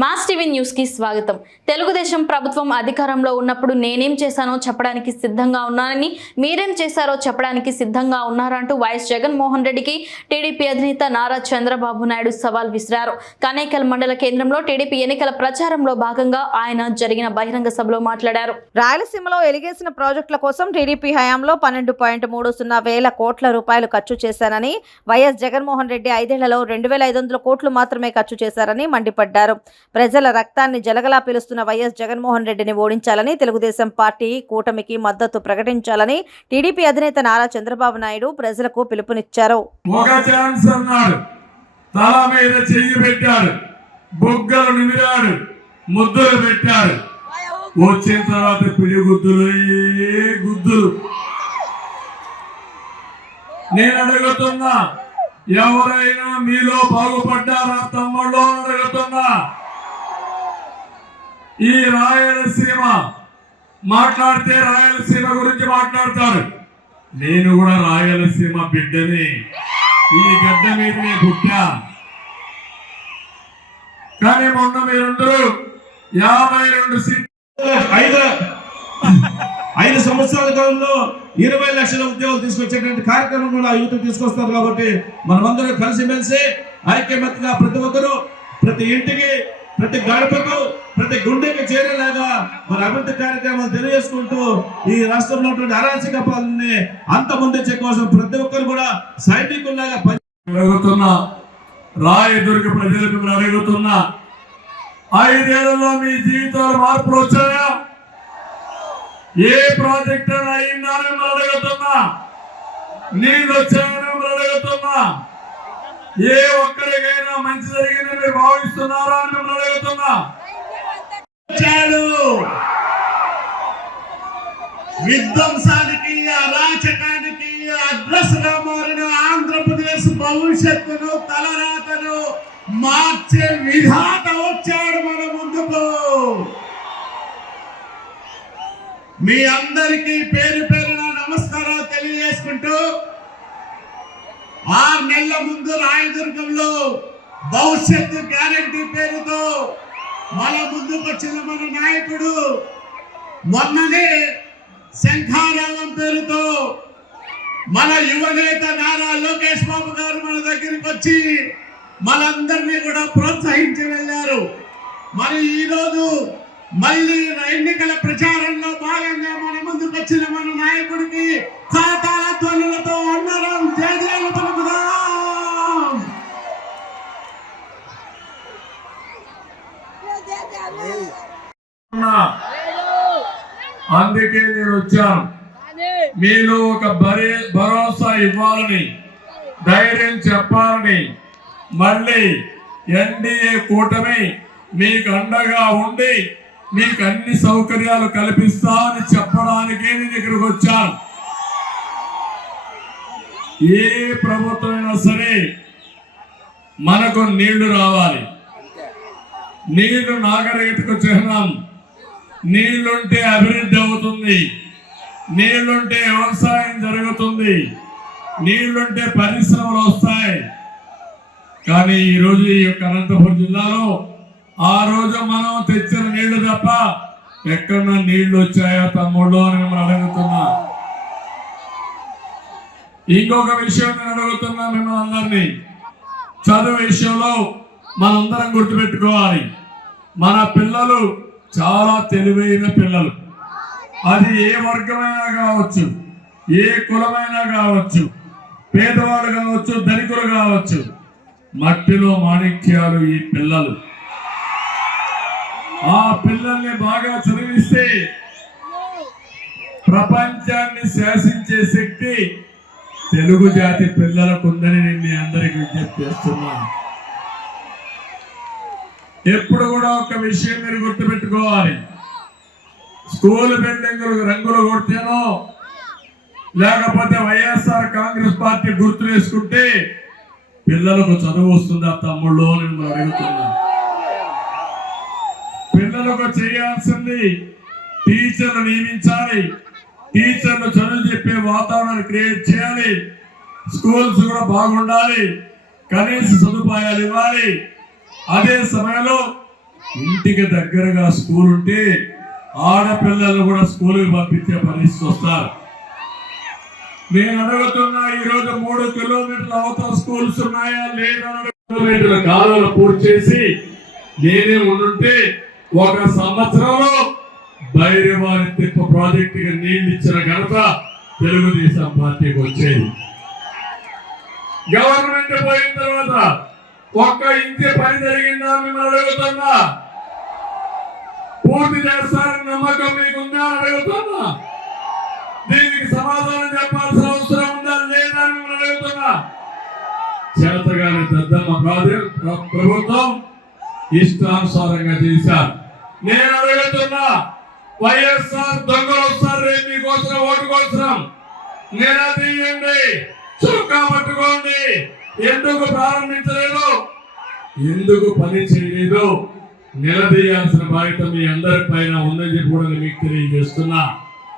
Mass TV న్యూస్కి స్వాగతం. తెలుగుదేశం ప్రభుత్వం అధికారంలో ఉన్నప్పుడు నేనేం చేశానో చెప్పడానికి సిద్ధంగా ఉన్నానని మీరేం చేశారో చెప్పడానికి సిద్ధంగా ఉన్నారంటూ వైఎస్ జగన్మోహన్ రెడ్డికి టీడీపీ అధినేత నారా చంద్రబాబు నాయుడు సవాల్ విసిరారు. కనేకల్ మండల కేంద్రంలో టీడీపీ ఎన్నికల ప్రచారంలో భాగంగా ఆయన జరిగిన బహిరంగ సభలో మాట్లాడారు. రాయలసీమలో ఎలిగేసిన ప్రాజెక్టుల కోసం టీడీపీ హయాంలో పన్నెండు పాయింట్ మూడు సున్నా వేల కోట్ల రూపాయలు ఖర్చు చేశానని వైఎస్ జగన్మోహన్ రెడ్డి ఐదేళ్ళలో రెండు వేల ఐదు వందల కోట్లు మాత్రమే ఖర్చు చేశారని మండిపడ్డారు. ప్రజల రక్తాన్ని జలగలా పిలుస్తున్న వైఎస్ జగన్మోహన్ రెడ్డిని ఓడించాలని తెలుగుదేశం పార్టీ కూటమికి మద్దతు ప్రకటించాలని టీడీపీ అధినేత నారా చంద్రబాబు నాయుడు ప్రజలకు పిలుపునిచ్చారు. తల మీద చెయ్యి పెట్టాడు. బొగ్గలు నిమిరాడు ముద్దులు పెట్టాడు. వచ్చిన తర్వాత పిడి గుద్దులు గుద్దులు? నేను అడుగుతున్నా ఎవరైనా మీలో బాగుపడ్డారా తమ్ముళ్ళు? అడుగుతున్నా. ఈ రాయలసీమ మాట్లాడితే రాయలసీమ గురించి మాట్లాడతారు. నేను కూడా రాయలసీమ బిడ్డని. ఈ గడ్డ మీదనే పుట్టా. కానీ మొన్న మీరందరూ యాభై రెండు ఐదు ఐదు సంవత్సరాల కాలంలో ఇరవై లక్షల ఉద్యోగాలు తీసుకొచ్చేటువంటి కార్యక్రమం కూడా యువత తీసుకొస్తారు కాబట్టి మనమందరం కలిసిమెలిసి ఐక్యమత్యగా ప్రతి ఒక్కరూ ప్రతి ఇంటికి ప్రతి గడపకు ప్రతి గుండెకి చేరేలాగా మన అభివృద్ధి కార్యక్రమాలు తెలియజేసుకుంటూ ఈ రాష్ట్రంలో ఉన్నటువంటి అరాచక పాలనని అంతమొందించే కోసం ప్రతి ఒక్కరు కూడా సైనికుల్లాగా పని రాయదుర్గ ప్రజలకు మిమ్మల్ని అడుగుతున్నా ఐదేళ్ళలో మీ జీవితాలు మార్పులు వచ్చాయా? ఏ ప్రాజెక్ట్ అయిందా మిమ్మల్ని అడుగుతున్నా. నీళ్ళు వచ్చాయని మిమ్మల్ని అడుగుతున్నా. ఏ ఒక్కరికైనా మంచి జరిగిందని మీరు భావిస్తున్నారా అని మిమ్మల్ని అడుగుతున్నా. వచ్చాడు విధ్వంసానికి అరాచకానికి అడ్రస్గా మారిన ఆంధ్రప్రదేశ్ భవిష్యత్తును తలరాతను మార్చే విధాత వచ్చాడు మన ముందుకు. మీ అందరికీ పేరు పేరున నమస్కారాలు తెలియజేసుకుంటూ ఆరు నెలల ముందు రాయదుర్గంలో భవిష్యత్తు గ్యారంటీ పేరుతో మన ముందుకు వచ్చిన మన నాయకుడు మొన్ననే శంఖారావం పేరుతో మన యువనేత నారా లోకేష్ బాబు గారు మన దగ్గరికి వచ్చి మనందరినీ కూడా ప్రోత్సహించి వెళ్ళారు. మరి ఈరోజు మళ్ళీ ఎన్నికల ప్రచారంలో భాగంగా మన ముందుకు వచ్చిన మన నాయకుడికి ఉన్నా. అందుకే నేను వచ్చాను. మీలో ఒక బరే భరోసా ఇవ్వాలని ధైర్యం చెప్పాలని మళ్ళీ ఎన్డీఏ కూటమి మీకు అండగా ఉండి మీకు అన్ని సౌకర్యాలు కల్పిస్తామని చెప్పడానికే నేను ఇక్కడికి వచ్చాను. ఏ ప్రభుత్వమైనా సరే మనకు నీళ్ళు రావాలి. నీళ్ళు నాగరికతకు చిహ్నం నీళ్ళుంటే అభివృద్ధి అవుతుంది. నీళ్ళుంటే వ్యవసాయం జరుగుతుంది. నీళ్ళుంటే పరిశ్రమలు వస్తాయి. కానీ ఈరోజు ఈ యొక్క అనంతపురం జిల్లాలో ఆ రోజు మనం తెచ్చిన నీళ్ళు తప్ప ఎక్కడన్నా నీళ్ళు వచ్చాయా తమ్ముళ్ళు అని మిమ్మల్ని అడుగుతున్నా. ఇంకొక విషయం నేను అడుగుతున్నా మిమ్మల్ని అందరినీ. చదువు విషయంలో మనందరం గుర్తుపెట్టుకోవాలి. మన పిల్లలు చాలా తెలివైన పిల్లలు. అది ఏ వర్గమైనా కావచ్చు ఏ కులమైనా కావచ్చు పేదవాడు కావచ్చు ధనికులు కావచ్చు మట్టిలో మాణిక్యాలు ఈ పిల్లలు. ఆ పిల్లల్ని బాగా చదివిస్తే ప్రపంచాన్ని శాసించే శక్తి తెలుగు జాతి పిల్లలకు ఉందని నేను మీ అందరికి విజ్ఞప్తి చేస్తున్నాను. ఎప్పుడు కూడా ఒక విషయం మీరు గుర్తుపెట్టుకోవాలి. స్కూల్ బిల్డింగులకు రంగులు కొడితేనో లేకపోతే వైఎస్ఆర్ కాంగ్రెస్ పార్టీ గుర్తు వేసుకుంటే పిల్లలకు చదువు వస్తుందా తమ్ముళ్ళు నేను అడుగుతున్నా. పిల్లలకు చేయాల్సింది టీచర్లు నియమించాలి. టీచర్లు చదువు చెప్పే వాతావరణాన్ని క్రియేట్ చేయాలి. స్కూల్స్ కూడా బాగుండాలి. కనీస సదుపాయాలు ఇవ్వాలి. అదే సమయంలో ఇంటికి దగ్గరగా స్కూల్ ఉంటే ఆడపిల్లలు కూడా స్కూల్కి పంపించే పరిస్థితి వస్తారు. నేను అడుగుతున్నా ఈరోజు మూడు కిలోమీటర్ల అవతల స్కూల్స్ ఉన్నాయా లేదా కిలోమీటర్ల కాలువలు పూర్తి చేసి నేనే ఉండుంటే ఒక సంవత్సరంలో బైరవారి తిప్ప ప్రాజెక్టుకి నీళ్ళు ఇచ్చిన ఘనత తెలుగుదేశం పార్టీకి వచ్చేది. గవర్నమెంట్ పోయిన తర్వాత ఒక్క ఇంటి పని జరిగిందా మిమ్మల్ని అడుగుతున్నా? పూర్తి చేస్తారని నమ్మకం మీకుందా అని అడుగుతున్నా? దీనికి సమాధానం చెప్పాల్సిన అవసరం ఉందా లేదా అని మిమ్మల్ని అడుగుతున్నా? చేతగాని దద్దమ్మ ప్రాజె- ప్రభుత్వం ఇష్టానుసారంగా చేశారు. నేను అడుగుతున్నా వైఎస్ఆర్ దొంగలు వస్తారు రేపు మీకోసం ఓటు కోసం నిలదీయండి చుక్కా పట్టుకోండి. ఎందుకు ప్రారంభించలేదు? ఎందుకు పని చేయలేదు? నిలదీయాల్సిన బాధ్యత మీ అందరి పైన ఉందని చెప్పి కూడా మీకు తెలియజేస్తున్నా.